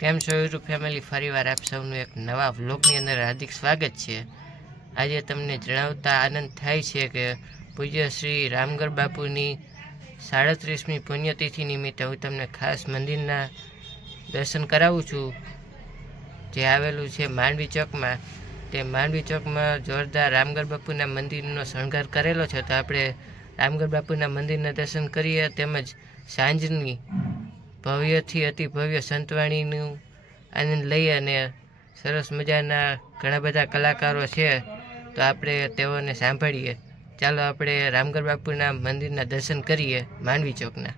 કેમ છો YouTube family, ફરીવાર આપ સૌનું એક નવા વ્લોગની અંદર હાર્દિક સ્વાગત છે। આજે તમને જણાવતા આનંદ થાય છે કે પૂજ્ય શ્રી રામગઢ બાપુની 37મી પુણ્યતિથિ નિમિત્તે હું તમને ખાસ મંદિરના દર્શન કરાવું છું, જે આવેલું છે માંડવી ચોકમાં। તે માંડવી ચોકમાં જોરદાર રામગઢ બાપુના મંદિરનો શણગાર કરેલો છે, તો આપણે રામગઢ બાપુના મંદિરના દર્શન કરીએ, તેમજ સાંજની ભવ્યથી અતિ ભવ્ય સંતવાણીનું આનંદ લઈએ। અને સરસ મજાના ઘણા બધા કલાકારો છે, તો આપણે તેઓને સાંભળીએ। ચાલો આપણે રામગઢ બાપુના મંદિરના દર્શન કરીએ માંડવી ચોકના।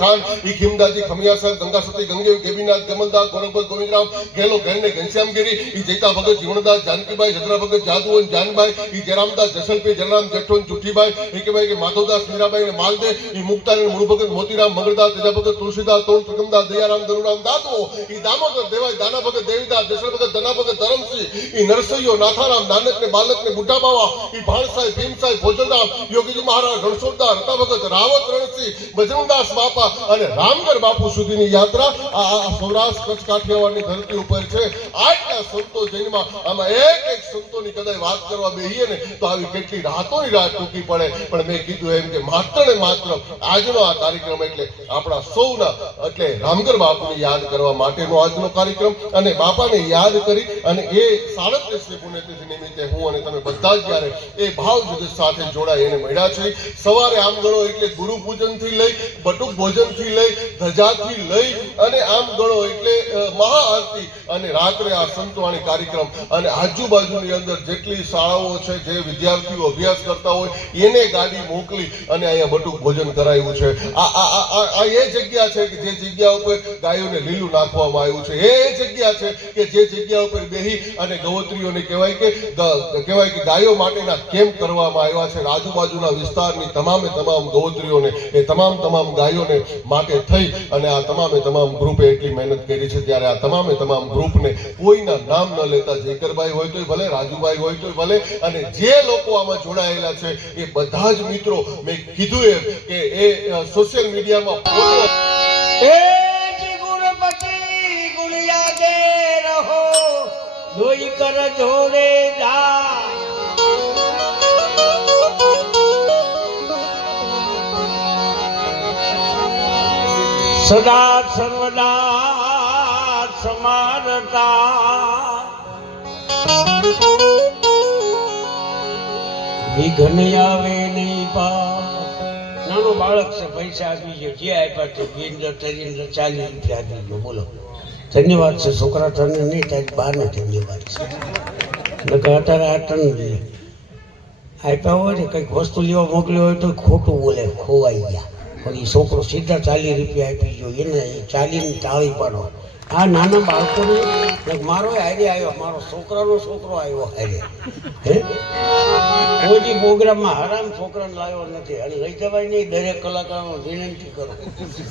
खान खीमदाजी खमियासर गंगा सती गंगे गेबीनाथ गमलदास गोरखदास गोविंदराम गेलो गहने घनश्याम गिरी जयता भगत जीवनदास जानकीबाई जदरा भगत जादूवन जानबाई जयरामदास जसलपी जयराम जेठोन चुठीबाई के भाई के माधवदास मीराबाई ने मालदे मुक्ता मुरु भगत मोतीराम मंगलदास तेजा भगत तुलसीदास तोड़ त्रिकमदास दयाराम धनुराम दादो दामोदर देवाई दाना भगत देवीदास दशरथ भगत धना भगत धरमसिंह नरसैयो नाथाराम नानक ने बालक ने बुढ़ा बावा भाणसाई भीमसाई भोजनराम योगीजी महाराज रणछोड़दास रता भगत रावत रणसिंह बजरंगदास बापा અને રામગઢ બાપુ સુધીની યાત્રા આ સૌરાષ્ટ્ર કચ્છ કાઠિયાવાડની ધરતી ઉપર છે। આટલા સંતો જૈનમાં આમાં એક સંતોની કદાચ વાત કરવા બેહીએ ને તો આવી કેટલી રાતોની રાત ટૂંકી પડે, પણ મેં કીધું એમ કે માત્ર ને માત્ર આજનો આ કાર્યક્રમ એટલે આપણા સૌના એટલે રામગઢ બાપુને યાદ કરવા માટેનો આજનો કાર્યક્રમ, અને બાપાને યાદ કરી અને એ 37મી પુણ્યતિથિ નિમિત્તે હું અને તમે બધા જ જ્યારે એ ભાવ જગત સાથે જોડાઈ એને મળ્યા છે। સવારે આમ ગણો એટલે ગુરુ પૂજનથી લઈ બટુક ભોજનથી લઈ ધજાથી લઈ અને આમ ગણો એટલે મહાઆરતી અને રાત્રે આ સંતવાણી કાર્યક્રમ અને આજુબાજુની અંદર જેટલી શાળાઓ છે, જે વિદ્યાર્થીઓ અભ્યાસ કરતા હોય એને ગાડી મોકલી અને અહીંયા બટુક ભોજન કરાયું છે। આ એ જગ્યા છે કે જે જગ્યા ઉપર ગાયોને લીલું નાખવામાં આવ્યું છે, એ જગ્યા છે કે જે જગ્યા ઉપર બેહી અને ગવત્રીઓને કહેવાય કે ગાયો માટેના કેમ્પ કરવામાં આવ્યા છે। આજુબાજુના વિસ્તારની તમામે તમામ ગવત્રીઓને એ તમામ ગાયોને માટે થઈ અને આ તમામ ગ્રુપે એટલી મહેનત કરી છે। ત્યારે આ તમામ ગ્રુપને કોઈના નામ ન લેતા જેકરભાઈ હોય તોય ભલે, રાજુભાઈ હોય તોય ભલે, અને જે લોકો આમાં જોડાયેલા છે એ બધા જ મિત્રો મેં કીધું એમ કે એ સોશિયલ મીડિયામાં सदा सर्वदा समारता विघ्न आवे नहीं पा। नानो बालक से पैसा आपी जे आप्या ते 40 રૂપિયા આપી દો। बोलो धन्यवाद से छोकरा तने नहीं तारी बार ने धन्यवाद से नका अतारे आटन आप्या होय ने कई वस्तु लेवा मोकल्यो होय तो खोटું बोले खोवाई गया, પણ એ છોકરો સીધા 40 રૂપિયા આપી ગયો, એને 40ની તાળી પાડો। આ નાના બાળકોને મારો હારે આવ્યો, મારો છોકરાનો છોકરો આવ્યો હારે, હે કોઈ પ્રોગ્રામમાં હરામ છોકરાને લાવ્યો નથી અને લઈ જવાય નહીં। દરેક કલાકારનો વિનંતી કરો,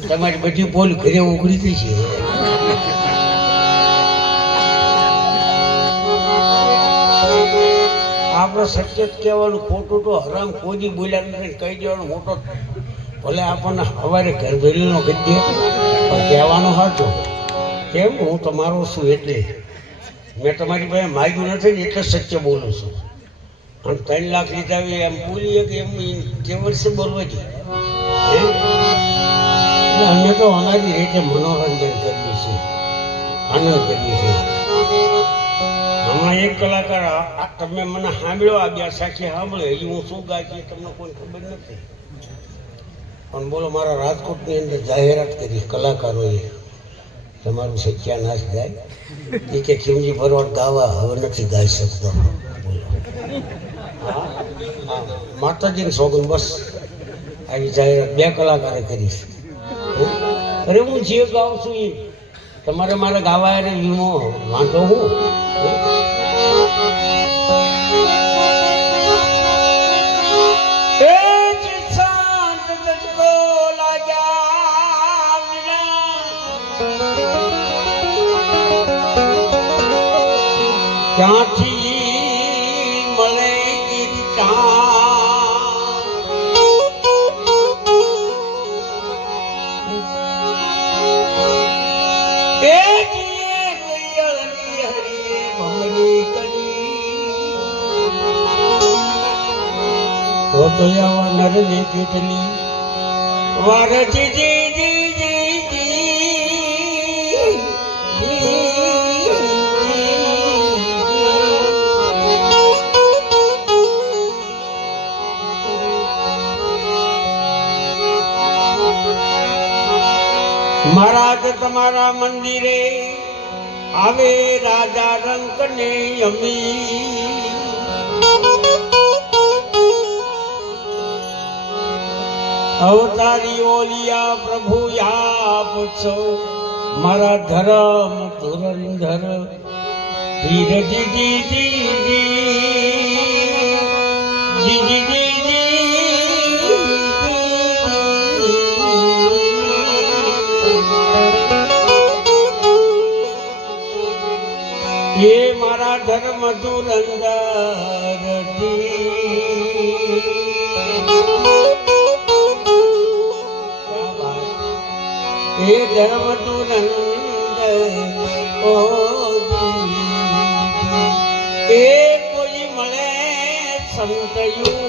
તમારી બધી બોલ ઘરે ઉઘડી થઈ છે। આપણે સત્ય કહેવાનું, ખોટું તો હરામ કોઈ બોલ્યા નથી કહી દેવાનું મોટો। ભલે આપણને સવારે ઘર વેલીનો કહી દે પણ કહેવાનું સાચું, કેમ હું તમારો છું એટલે મેં તમારી પાસે માગ્યું નથી ને એટલે સત્ય બોલું છું। અને 3 લાખ લીધા હોય એમ બોલીએ કે એમ કે વર્ષે બોલવા છે અમે તો અમારી રીતે મનોરંજન કરીએ છીએ, આનંદ કરીએ છીએ. હમણાં એક કલાકાર તમે મને સાંભળ્યો, આ બે સાખી સાંભળ્યો, હજી હું શું ગાય છે તમને કોઈ ખબર નથી. પણ બોલો, મારા રાજકોટની અંદર જાહેરાત કરી કલાકારોએ, તમારું સત્યાનાશ જાય એ કે ખીમજી ભરવાડ ગાવા હવે નથી ગાઈ શકતો. બોલો, માતાજીને સોગન બસ આવી જાહેરાત 2 કલાકારે કરી. અરે હું જે ગાઉં છું એ તમારે મારે ગાવા અરે વીમો વાંધો હું. ક્યાંથી મળે તો આવા નરને કેટલી વાર મહારાજ તમારા મંદિરે આવે રાજા રંક ને અમી, અવતારી ઓલિયા પ્રભુ આપ છો મારા ધર્મ ધુરંધર ધીરજી જી જી જી જી જી ये मारा धर्म धुरंधर ये धर्म धुरंधर ओ ए कोई मले संत युग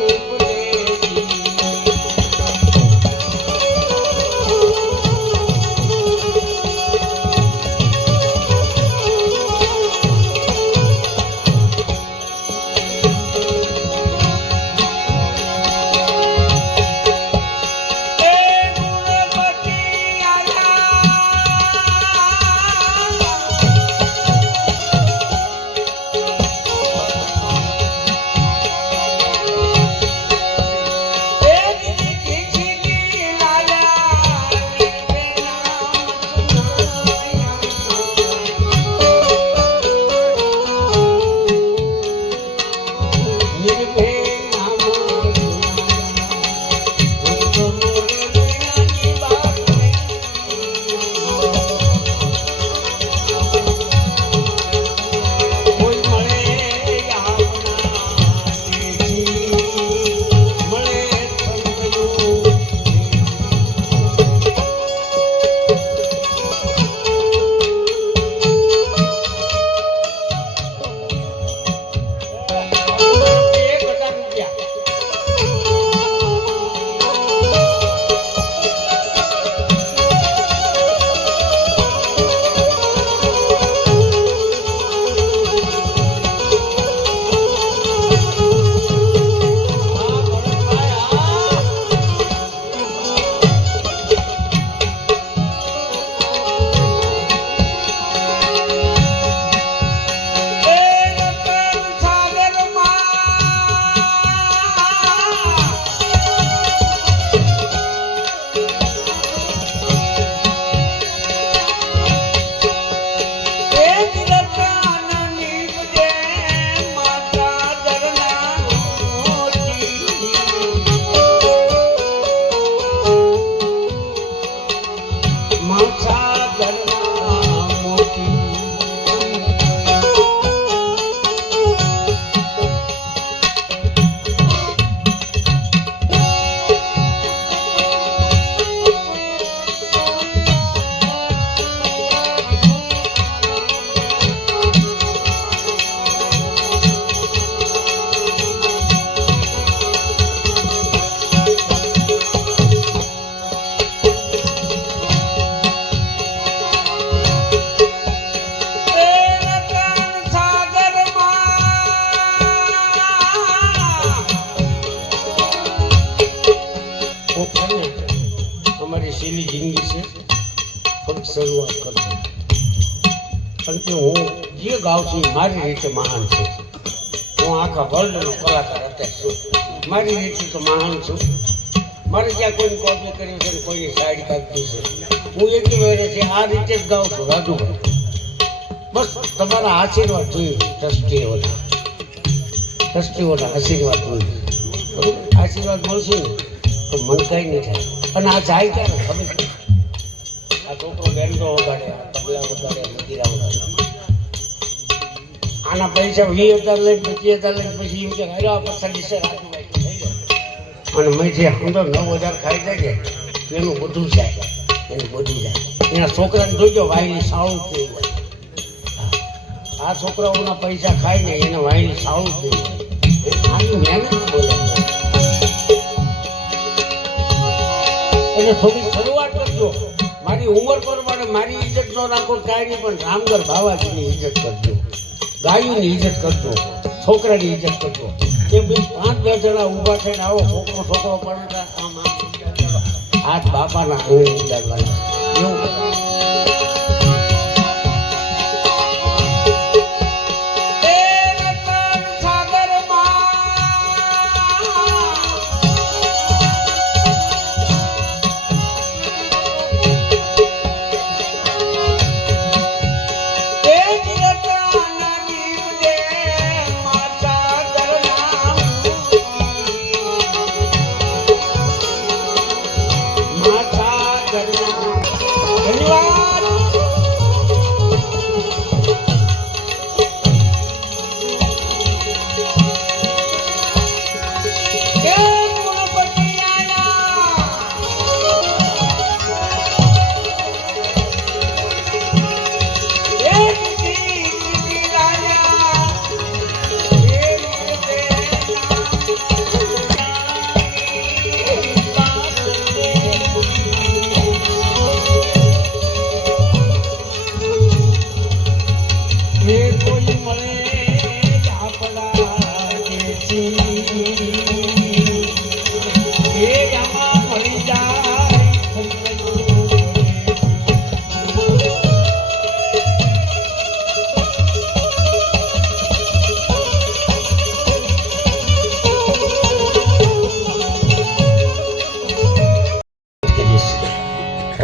શરૂઆત કરજો. કારણ કે હું જે ગાઉં છું એ મારી રીતે મહાન છે. હું આખા વર્લ્ડનો કલાકાર અત્યારે છું. મારી રીતે તો મહાન છું. મારે ક્યાં કોઈને કોપી કર્યું છે ને કોઈની સાઈડ કાઢી છે. હું એટલી વર્ષે આ રીતે જ ગાઉં છું રાજુભાઈ. બસ તમારા આશીર્વાદ જોઈએ ટ્રસ્ટીઓના આશીર્વાદ જોઈએ. બરોબર? આશીર્વાદ મળશે ને તો મન કાંઈ નહીં થાય. અને આ જાય ક્યારે ખબર છે? આ છોકરો બેન્ડો વગાડે, તબલા વગાડે, મદિરા વગાડે. આના પૈસા 20,000 લઈને 25,000 લઈને પછી એમ કે અરે આ પછાડી છે રાજુભાઈ થઈ જાય. અને મેં જે અંદર 9,000 ખાઈ જાય છે એનું બધું જાય. એના છોકરાને જોજો વાયલી સાળું થઈ હોય. આ છોકરાઓના પૈસા ખાઈને એને વાયલી સાળું થઈ હોય. આની મહેનત બોલે. એટલે થોડી શરૂઆત કરજો. મારી ઉંમર પ્રમાણે મારી ઇજ્જત ન રાખો કાંઈ નહીં, પણ રામગર બાવાજીની ઇજ્જત કરજો, ગાયોની ઇજ્જત કરજો, છોકરાની ઇજ્જત કરજો. એ 5-2 જણા ઊભા થઈને આવો છોકરો પણ હાથ બાપાના હું ઉડાડવાના એવું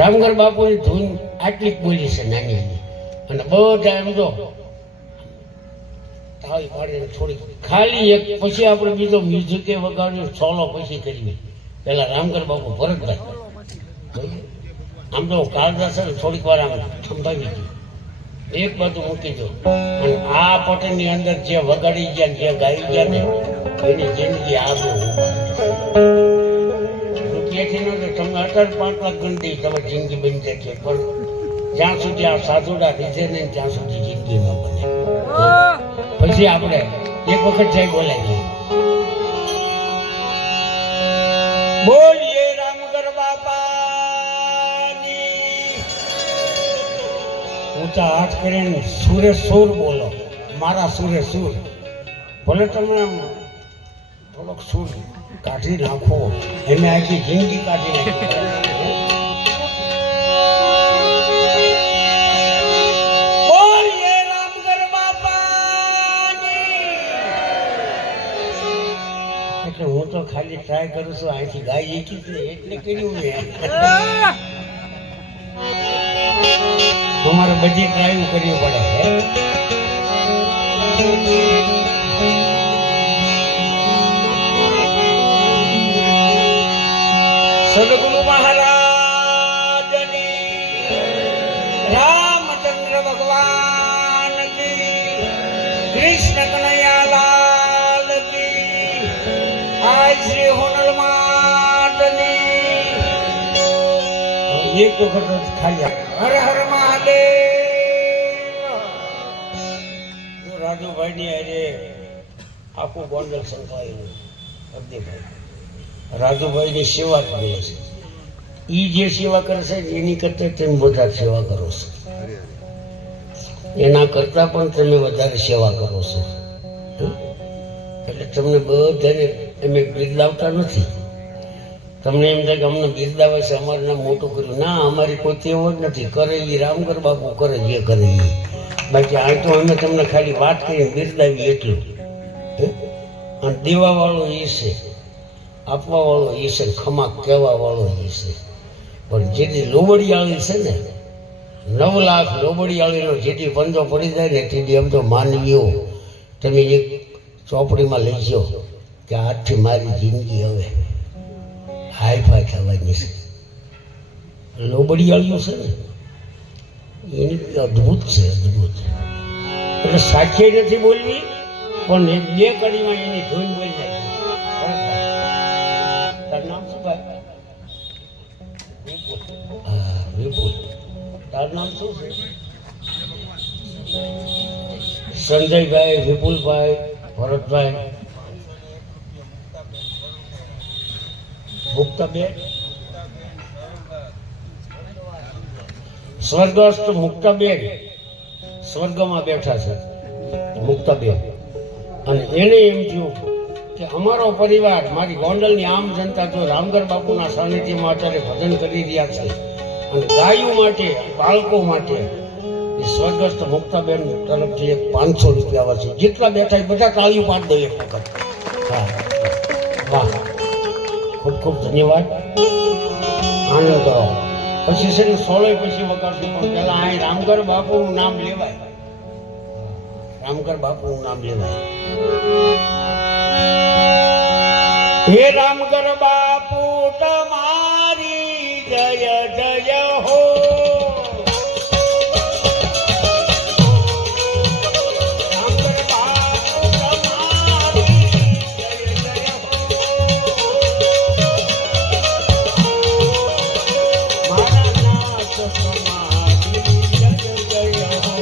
રામગર બાપુની ધૂન આટલી બોલી છે નાની અને બધા એમ જો તાળી પાડીને થોડી ખાલી એક પછી આપણે બીજો મ્યુઝિક વગાડ્યું સોલો પછી કરીએ. પેલા રામગર બાપુ ભરતભાઈ આમ તો કાળદાસ થોડીક વાર આમ સંભાવી ગયું, એક બાજુ મૂકી દો. અને આ પટની અંદર જે વગાડી ગયા જે ગાઈ ગયા ને એની જિંદગી આગળ તમને 18-5 લાખ ગણતી તમારી જિંદગી બની જાય, પણ જ્યાં સુધી આ સાધુડા દીધે નહીં ત્યાં સુધી જિંદગી ન બને. પછી આપણે એક વખત જઈ બોલાવીએ, બોલીએ રામગર બાપાની. ઊંચા હાથ કરીને સુરે સુર બોલો, મારા સુરે સુર. ભલે તમે થોડોક સુર કાઢી નાખો, એને આખી જિંદગી કાઢી નાખો. બોલીએ રામગર બાપાની. એટલે હું તો ખાલી ટ્રાય કરું છું, અહીંથી ગાઈ એકી એટલે કર્યું મેં. તમારે બધી ટ્રાય કરવી પડે. સદગુરુ મહારાજની, રામચંદ્ર ભગવાન કી, કૃષ્ણ કનૈયાલાલ કી, આજ શ્રી હોનલ માતની. એક વખત ખાલી હર હર મહાદેવ. રાજુભાઈ ની અરે આખું ગોંડલ સંકળાયેલું. અબ્દેભાઈ રાજુભાઈની સેવા જ બોલે છે. એ જે સેવા કરશે એની કરતા તમે વધારે સેવા કરો છો, એના કરતા પણ તમે વધારે સેવા કરો છો. એટલે તમને બધાને અમે બિરદાવતા નથી, તમને એમ થાય કે અમને બિરદાવે છે, અમારું નામ મોટું કર્યું. ના, અમારી કોઈ તેવો જ નથી. કરે એ રામગર બાપુ કરે જે કરે એ. બાકી આ તો અમે તમને ખાલી વાત કરીને બિરદાવી એટલું. અને દેવાવાળો એ છે, આપવાવાળો એ છે, ખમા કહેવાવાળો એ છે. પણ જેથી લોબડિયાળી છે ને, 9 લાખ લોબડિયાળીનો જેથી પંજો પડી જાય ને તેથી એમ તો માનવીઓ તમે એક ચોપડીમાં લઈ જાઓ કે આજથી મારી જિંદગી હવે હાઈફાઈ થવાની છે. લોબડિયાળીઓ છે ને એની અદ્ભુત છે, અદ્ભુત. એટલે સાખી નથી બોલવી, પણ એક બે કડીમાં એની ધૂન બોલી જાય. તારું નામ શું ભાઈ? હા, વિપુલ. તારું નામ શું છે? સંજયભાઈ, વિપુલભાઈ, ભરતભાઈ, મુક્તાબેન, સ્વર્ગસ્થ મુક્તાબેન સ્વર્ગમાં બેઠા છે, મુક્તાબેન. અને એને એમ થયું કે અમારો પરિવાર, મારી ગોંડલની આમ જનતા જો રામગર બાપુના સાનિધ્યમાં અત્યારે ભજન કરી રહ્યા છે અને ગાયો માટે, બાળકો માટે એ સ્વર્ગસ્થ મુક્તાબેન તરફથી એક 500 રૂપિયા આવે છે. જેટલા બેઠા એ બધા તાળીઓ પાડી દો એક વખત. હા, વાહ, ખૂબ ખૂબ ધન્યવાદ. આનંદ કરો. પછી છે ને 16 પછી વગાડશું, પણ પહેલા અહીં રામગર બાપુનું નામ લેવાય. રામગર બાપુનું નામ લેવાય. હે રામગર બાપુ તમારી જય જય હો. રામગર બાપુ તમારી જય જય હો. મારા નાથ તમારી જય જય હો.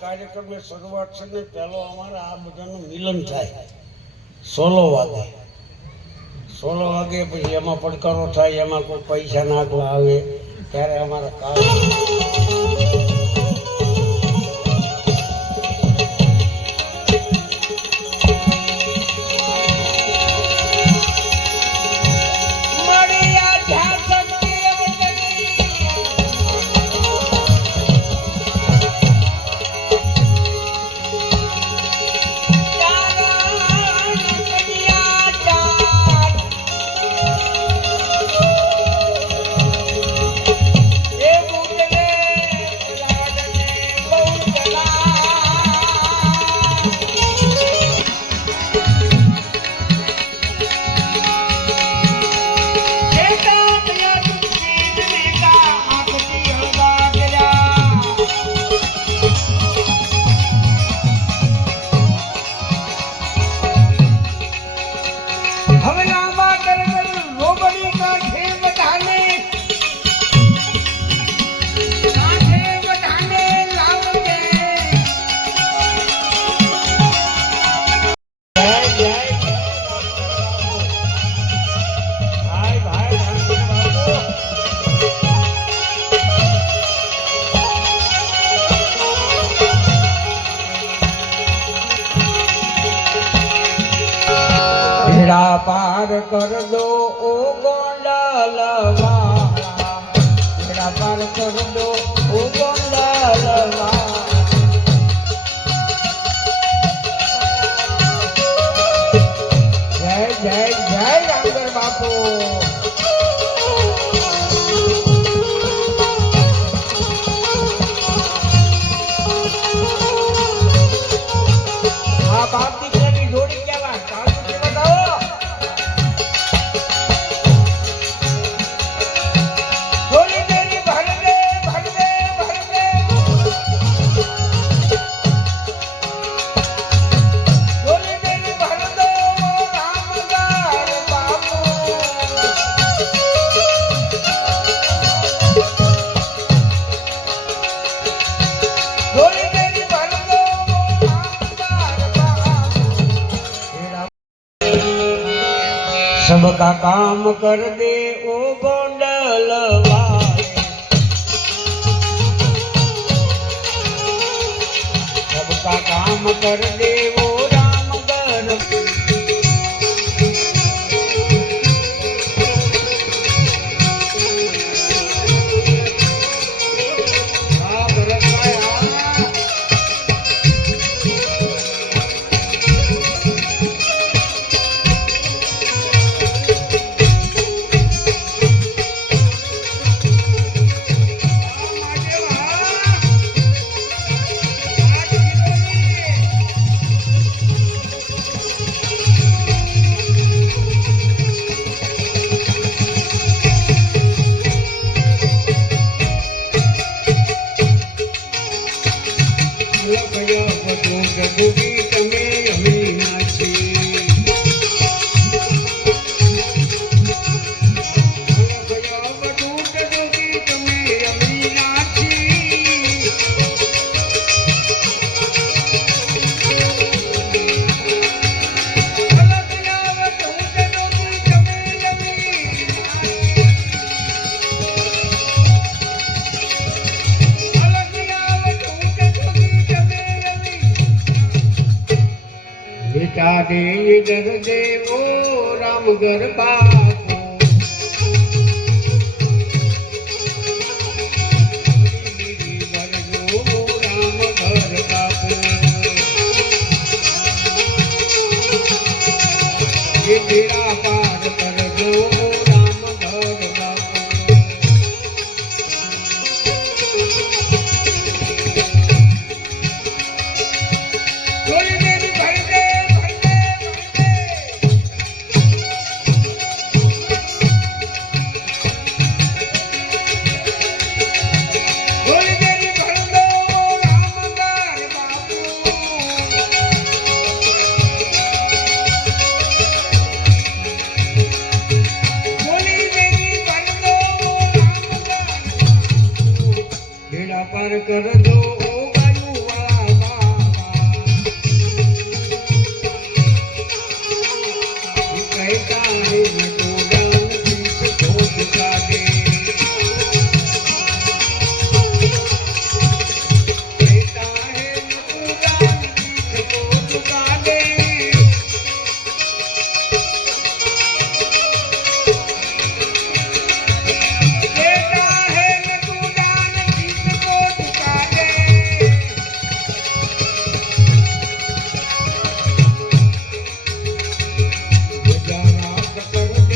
કાર્યક્રમની શરૂઆત છે ને પહેલો અમારા આ બધાનું મિલન થાય 16 વાગે. 16 વાગે પછી એમાં પડકારો થાય, એમાં કોઈ પૈસા નાખવા આવે ત્યારે અમારા કાર્ય જય ભાઈ ભાઈ બાપુ ભેડા પાર કર દો ઓ ગોંડલવાળા ભેડા પાર કર દો ઓ ગોંડલવાળા જય જય જય રામગર બાપુ આ બાપ દીકરાની જોડી કેવા ચાલુ છે બતાવો જોડી તેરી ભર દે ભર દે ભર દે જોડી તેરી ભર દો રામગર બાપુ જોડી તેરી ભર દો सबका काम कर दे ओ गोंडलवाले सबका काम कर दे ओ रामगर बेटा दे इधर दे ओ रामगर बापू रामगर बापू ये तेरा पार कर दो रामगर बापू थोड़ी देर भर दे पार कर दो ओ गायू वाला बाबा कहता है मैं तो गाँव की छोड़ का दे कहता है मैं तो गाँव की छोड़ का दे कर दे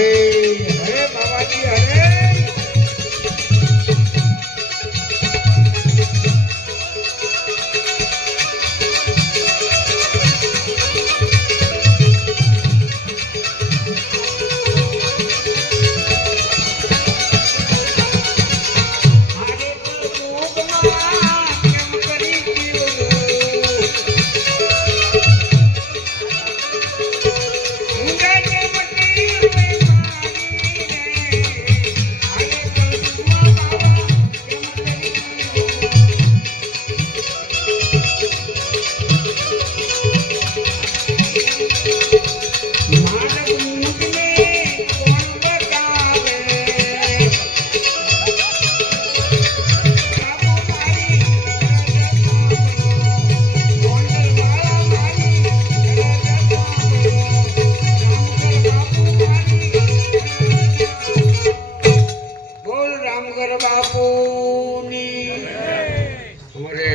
હરે હરે બાબાજી હરે રામગર બાપુની અમારે